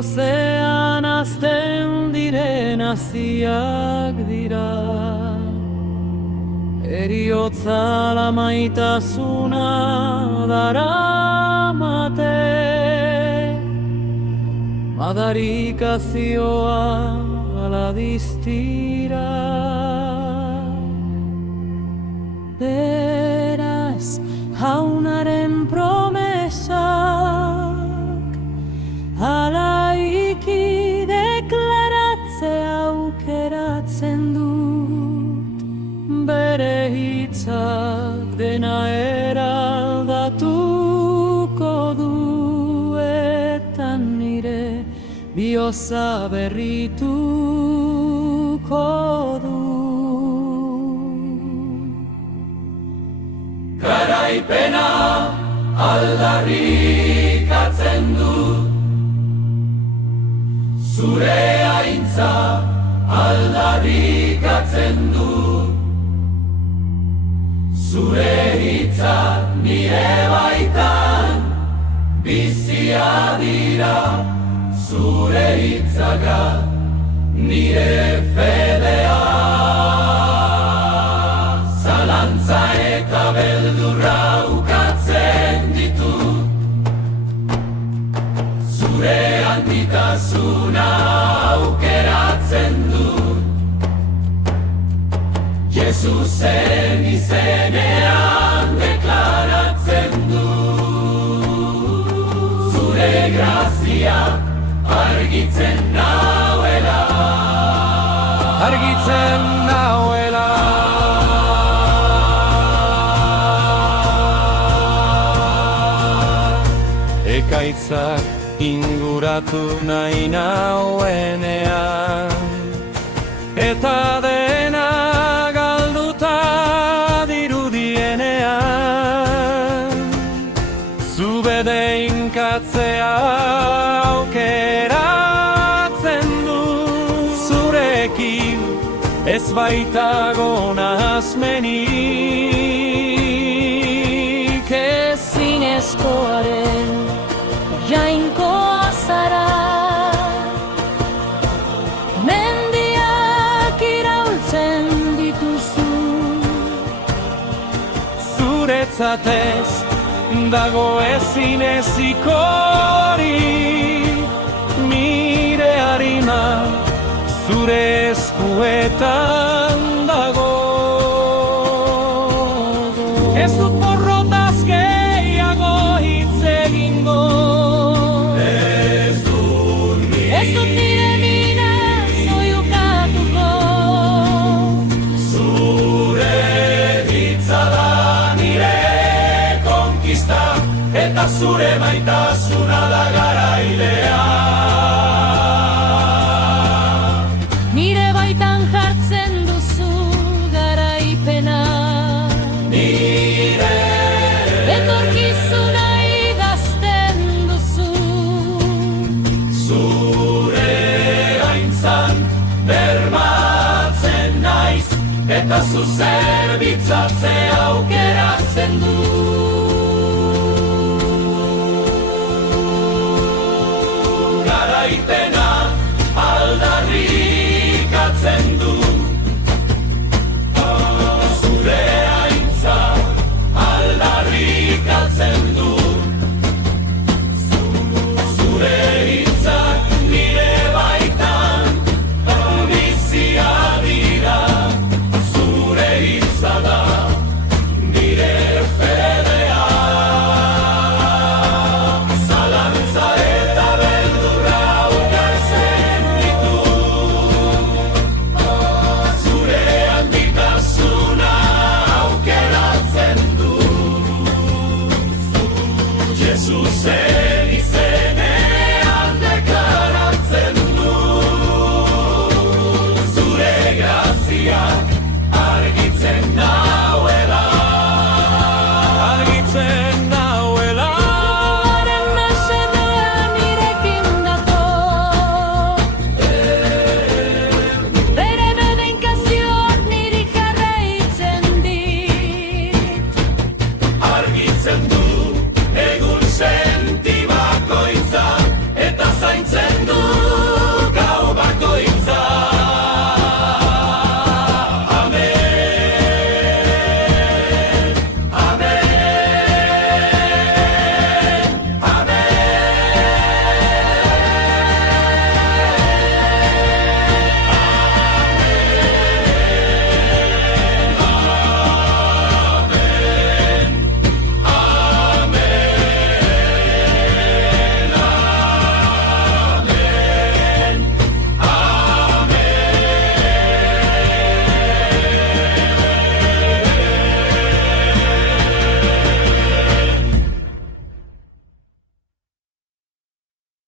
gozean azten diren haziak dira. Eriotza lamaitasuna daramate, madarikazioa ala distira. Beraz, jaunaren promesak alaiki deklaratzea aukeratzen dut. Bere hitzak dena eraldatuko du, eta nire bihotza berrituko du. Garaipena aldarrikatzen du, zure aintza aldarrikatzen du. Zure hitza nire baitan bizia dira, zure hitzaga nire fedea. Zalantza eta beldurra ukatzen ditu, zure handitasuna aukeratzen du. Jesusen izenean deklaratzen du, zure grazia argitzen nauela, argitzen nauela. Ekaitzak inguratu nahi nauenean, eta dena galduta dirudienean, zu bedeinkatzea aukeratzen du. Zurekin ez baitago nahasmenik, ezinezkoaren jainkoa zara. Mendiak iraultzen dituzu, zuretzat ez dago ezinezikorik. Nire harima zure eskuetan dago. Ez dut porrotaz gehiago hitz egingo, ez dut nire mina zoiukatuko. Zure hitza da nire konkista, eta zure maitasuna da garailea. Nire baitan jartzen duzu garaipena, nire etorkizuna idazten duzu. Zure aintzan bermatzen naiz, eta zu zerbitzatzea aukeratzen du. Garaipena aldarrikatzen du, zure aintza aldarrikatzen du. Zure hitzak nire baitan bizia dira, zure hitza da